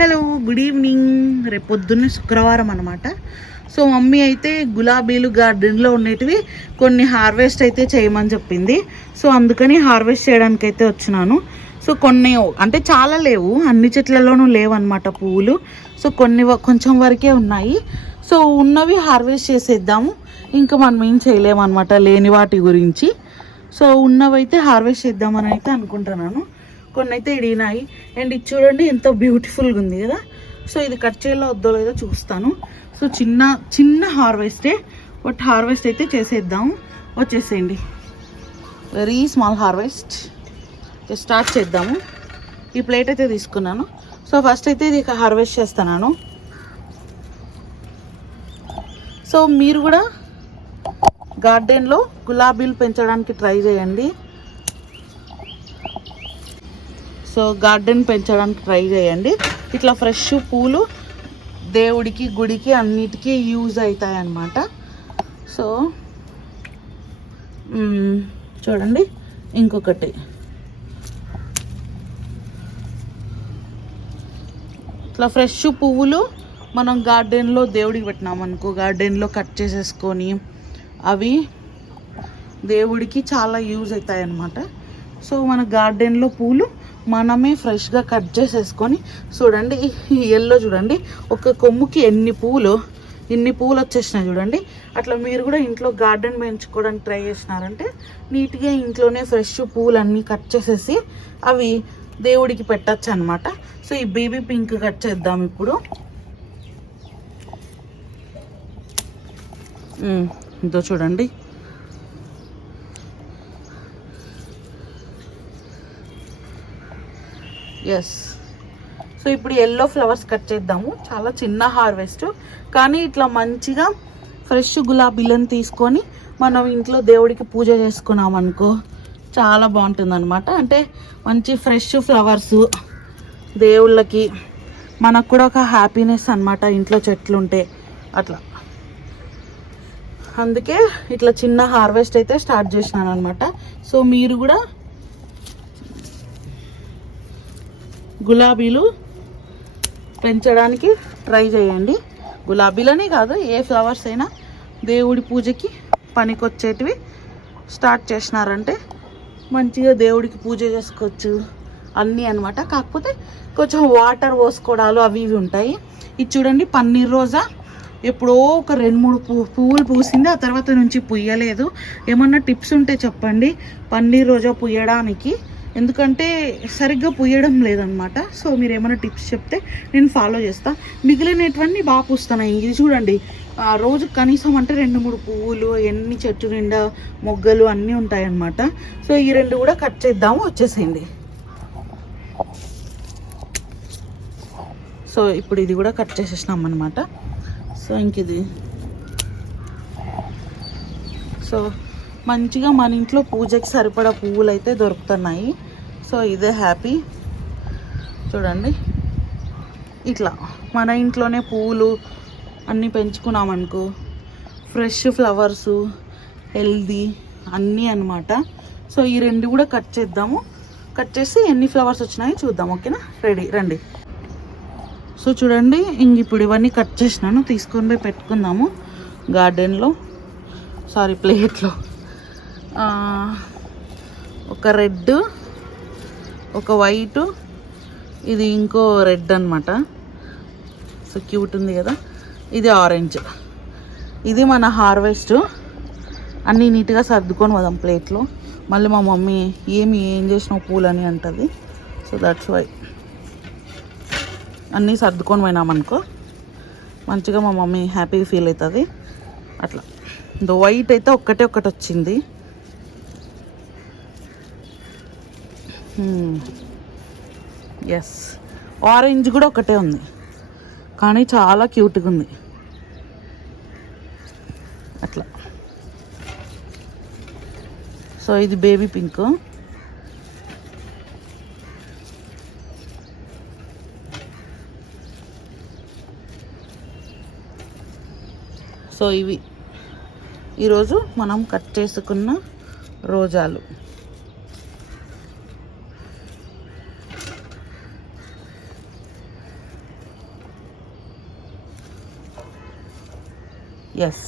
Hello good evening. రేపు పొద్దున్నే శుక్రవారం అనమాట సో మమ్మీ అయితే గులాబీలు గార్డెన్లో ఉండేటివి కొన్ని హార్వెస్ట్ అయితే చేయమని చెప్పింది. సో అందుకని హార్వెస్ట్ చేయడానికి అయితే వచ్చినాను. సో కొన్ని అంటే చాలా లేవు. అన్ని చెట్లలోనూ లేవు పువ్వులు. సో కొన్ని వ- కొంచెం వరకే ఉన్నాయి. సో ఉన్నవి హార్వెస్ట్ చేసేద్దాము. ఇంకా మనం ఏం చేయలేమన్నమాట లేని వాటి గురించి. సో ఉన్నవైతే హార్వెస్ట్ చేద్దామని అయితే అనుకుంటున్నాను. కొన్ని అయితే ఇడిగినాయి. అండ్ ఇది చూడండి ఎంత బ్యూటిఫుల్గా ఉంది కదా. సో ఇది కట్ చేయాలో వద్దో లేదో చూస్తాను. సో చిన్న చిన్న హార్వెస్టే బట్ హార్వెస్ట్ అయితే చేసేద్దాం. వచ్చేసేయండి. Very small harvest. స్టార్ట్ చేద్దాము. ఈ ప్లేట్ అయితే తీసుకున్నాను. సో ఫస్ట్ అయితే ఇది హార్వెస్ట్ చేస్తున్నాను. సో మీరు కూడా గార్డెన్లో గులాబీలు పెంచడానికి ట్రై చేయండి. సో గార్డెన్ పెంచడానికి ట్రై చేయండి. ఇట్లా ఫ్రెష్ పూలు దేవుడికి గుడికి అన్నిటికీ యూజ్ అవుతాయి అన్నమాట సో చూడండి ఇంకొకటి. ఇట్లా ఫ్రెష్ పువ్వులు మనం గార్డెన్లో దేవుడికి పెట్టినామనుకో గార్డెన్లో కట్ చేసేసుకొని అవి దేవుడికి చాలా యూజ్ అవుతాయి అన్నమాట సో మన గార్డెన్లో పూలు మనమే ఫ్రెష్గా కట్ చేసేసుకొని చూడండి ఈ ఎల్లో చూడండి ఒక కొమ్ముకి ఎన్ని పూలు ఇన్ని పూలు వచ్చేసినాయి చూడండి. అట్లా మీరు కూడా ఇంట్లో గార్డెన్ పెంచుకోవడానికి ట్రై చేసినారంటే నీట్గా ఇంట్లోనే ఫ్రెష్ పూలన్నీ అన్నీ కట్ చేసేసి అవి దేవుడికి పెట్టచ్చు అనమాట సో ఈ బేబీ పింక్ కట్ చేద్దాం ఇప్పుడు. ఇదో చూడండి. ఎస్ సో ఇప్పుడు ఎల్లో ఫ్లవర్స్ కట్ చేద్దాము. చాలా చిన్న హార్వెస్ట్ కానీ ఇట్లా మంచిగా ఫ్రెష్ గులాబీలను తీసుకొని మనం ఇంట్లో దేవుడికి పూజ చేసుకున్నాం అనుకో చాలా బాగుంటుంది అనమాట అంటే మంచి ఫ్రెష్ ఫ్లవర్స్ దేవుళ్ళకి మనకు కూడా ఒక హ్యాపీనెస్ అనమాట ఇంట్లో చెట్లు ఉంటే. అట్లా. అందుకే ఇట్లా చిన్న హార్వెస్ట్ అయితే స్టార్ట్ చేసినాను అనమాట సో మీరు కూడా గులాబీలు పెంచడానికి ట్రై చేయండి. గులాబీలనే కాదు ఏ ఫ్లవర్స్ అయినా దేవుడి పూజకి పనికొచ్చేటివి స్టార్ట్ చేసినారంటే మంచిగా దేవుడికి పూజ చేసుకోవచ్చు. అన్నీ అనమాట కాకపోతే కొంచెం వాటర్ పోసుకోవడాలు అవి ఇవి ఉంటాయి. ఇది చూడండి పన్నీర్ రోజా. ఎప్పుడో ఒక రెండు మూడు పూ పువ్వులు పూసింది ఆ తర్వాత నుంచి పుయ్యలేదు. ఏమన్నా టిప్స్ ఉంటే చెప్పండి. పన్నీర్ రోజా పుయ్యడానికి ఎందుకంటే సరిగ్గా పుయ్యడం లేదనమాట సో మీరు ఏమైనా టిప్స్ చెప్తే నేను ఫాలో చేస్తా. మిగిలినటువంటి బాగా పూస్తున్నాయి ఇది చూడండి ఆ రోజు కనీసం అంటే రెండు మూడు పువ్వులు ఎన్ని చెట్టు నిండా మొగ్గలు అన్నీ ఉంటాయన్నమాట. సో ఈ రెండు కూడా కట్ చేద్దాము వచ్చేసేయండి. సో ఇప్పుడు ఇది కూడా కట్ చేసేసినాం అనమాట సో ఇంక ఇది. సో మంచిగా మన ఇంట్లో పూజకి సరిపడా పువ్వులు అయితే దొరుకుతున్నాయి. సో ఇదే హ్యాపీ. చూడండి. ఇట్లా మన ఇంట్లోనే పువ్వులు అన్నీ పెంచుకున్నామనుకో ఫ్రెష్ ఫ్లవర్స్ హెల్దీ అన్నీ అన్నమాట. సో ఈ రెండు కూడా కట్ చేద్దాము. కట్ చేసి ఎన్ని ఫ్లవర్స్ వచ్చినాయో చూద్దాం ఓకేనా? రెడీ రండి. సో చూడండి ఇంక ఇప్పుడు ఇవన్నీ కట్ చేసినాను తీసుకొని పోయి పెట్టుకుందాము. గార్డెన్లో సారీ ప్లేట్లో. ఒక రెడ్ ఒక వైట్ ఇది ఇంకో రెడ్ అనమాట సో క్యూట్ ఉంది కదా. ఇది ఆరెంజ్. ఇది మన హార్వెస్ట్. అన్నీ నీట్గా సర్దుకొని పోదాం ప్లేట్లో. మళ్ళీ మా మమ్మీ ఏమి ఏం చేసినావు పూలని అంటుంది. సో దట్స్ వై అన్నీ సర్దుకొని పోయినామనుకో మంచిగా మా మమ్మీ హ్యాపీగా ఫీల్ అవుతుంది. అట్లా. దో వైట్ అయితే ఒక్కటే ఒక్కటి వచ్చింది. Hmm. ఎస్ ఆరెంజ్ కూడా ఒకటే ఉంది. కానీ చాలా క్యూట్గా ఉంది. అట్లా. సో ఇది బేబీ పింక్ సో ఇవి. ఈరోజు మనం కట్ చేసుకున్న రోజాలు. ఎస్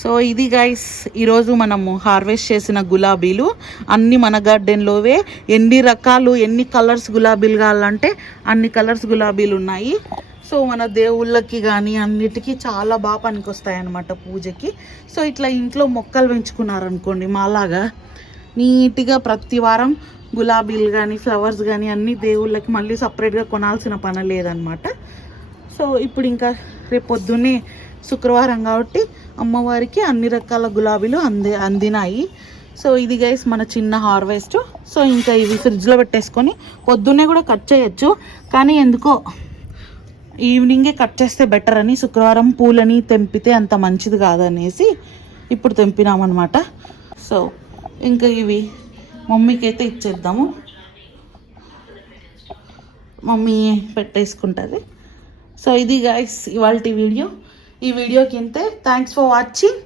సో ఇది గైస్ ఈరోజు మనము హార్వెస్ట్ చేసిన గులాబీలు. అన్ని మన గార్డెన్లోవే ఎన్ని రకాలు ఎన్ని కలర్స్ గులాబీలు కావాలంటే అన్ని కలర్స్ గులాబీలు ఉన్నాయి. సో మన దేవుళ్ళకి కానీ అన్నిటికీ చాలా బాగా పనికొస్తాయి అన్నమాట పూజకి. సో ఇట్లా ఇంట్లో మొక్కలు పెంచుకున్నారనుకోండి మాలాగా నీట్గా ప్రతి వారం గులాబీలు కానీ ఫ్లవర్స్ కానీ అన్ని దేవుళ్ళకి మళ్ళీ సపరేట్గా కొనాల్సిన పని లేదనమాట సో ఇప్పుడు ఇంకా రేపు పొద్దున్నే శుక్రవారం కాబట్టి అమ్మవారికి అన్ని రకాల గులాబీలు అంది అందినాయి. సో ఇది గైస్ మన చిన్న హార్వెస్ట్. సో ఇంకా ఇవి ఫ్రిడ్జ్లో పెట్టేసుకొని పొద్దున్నే కూడా కట్ చేయొచ్చు. కానీ ఎందుకో ఈవినింగే కట్ చేస్తే బెటర్ అని శుక్రవారం పూలని తెంపితే అంత మంచిది కాదనేసి ఇప్పుడు తెంపినామన్నమాట. సో ఇంకా ఇవి మమ్మీకి అయితే ఇచ్చేద్దాము. మమ్మీ పెట్టేసుకుంటుంది. సో ఇది గైస్ ఇవాళ వీడియో. ఈ వీడియోకి ఇంతే. థ్యాంక్స్ ఫర్ వాచింగ్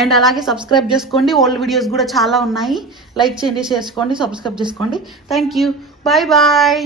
అండ్ అలాగే సబ్స్క్రైబ్ చేసుకోండి. ఓల్డ్ వీడియోస్ కూడా చాలా ఉన్నాయి. లైక్ చేయండి షేర్ చేసుకోండి సబ్స్క్రైబ్ చేసుకోండి. Thank you bye bye